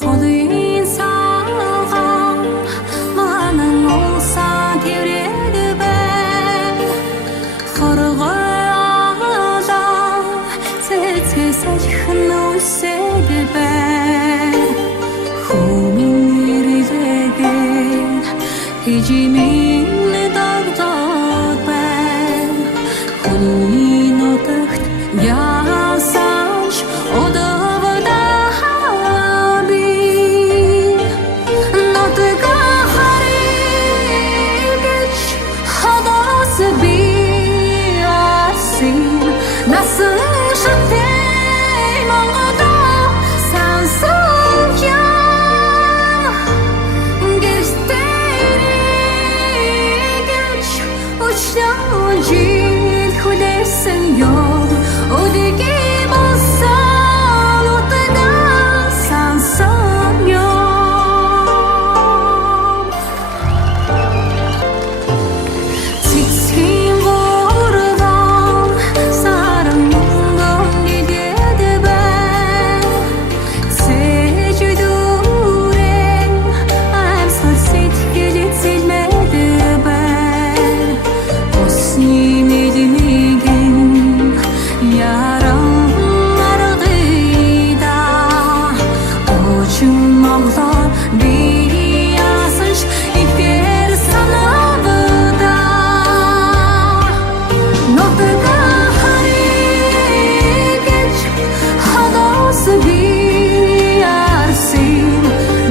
холын сагаан манан улсаа тэрээд бай хоргой алаа цэцгээ салхин үсээд бай хүмүн ирэлэгээр хижимийн дагтаад бай хүний нутагт ясаж одовдаа би нутга харигч хадас би асин насан шатей мангада сансая гэртэригч учнаа жил хүлээсэн ёо өдөгийн болсон утгаа сансан ёо цэцгийн гурван саран монгон идээд бай цэждүрэн амьсгал сэтгэл эзэлмээд бай усны мэдмигэн яран аргыда очин монголоор би ясаж ихэр санаавда нутга харигч хадас би арсин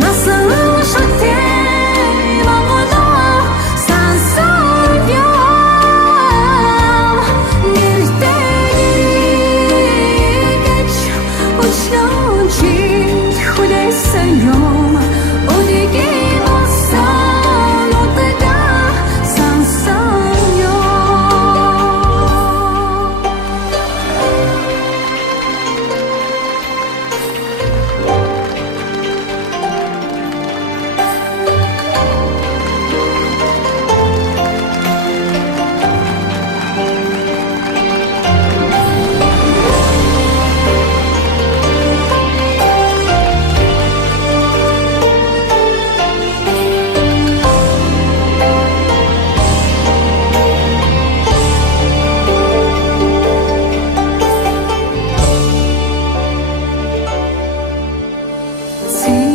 насан шатей мангада сансан ёо нэртэригч учнаа жил хүлээсэн ёо өдөгийн болсон утгаа сансан ёо See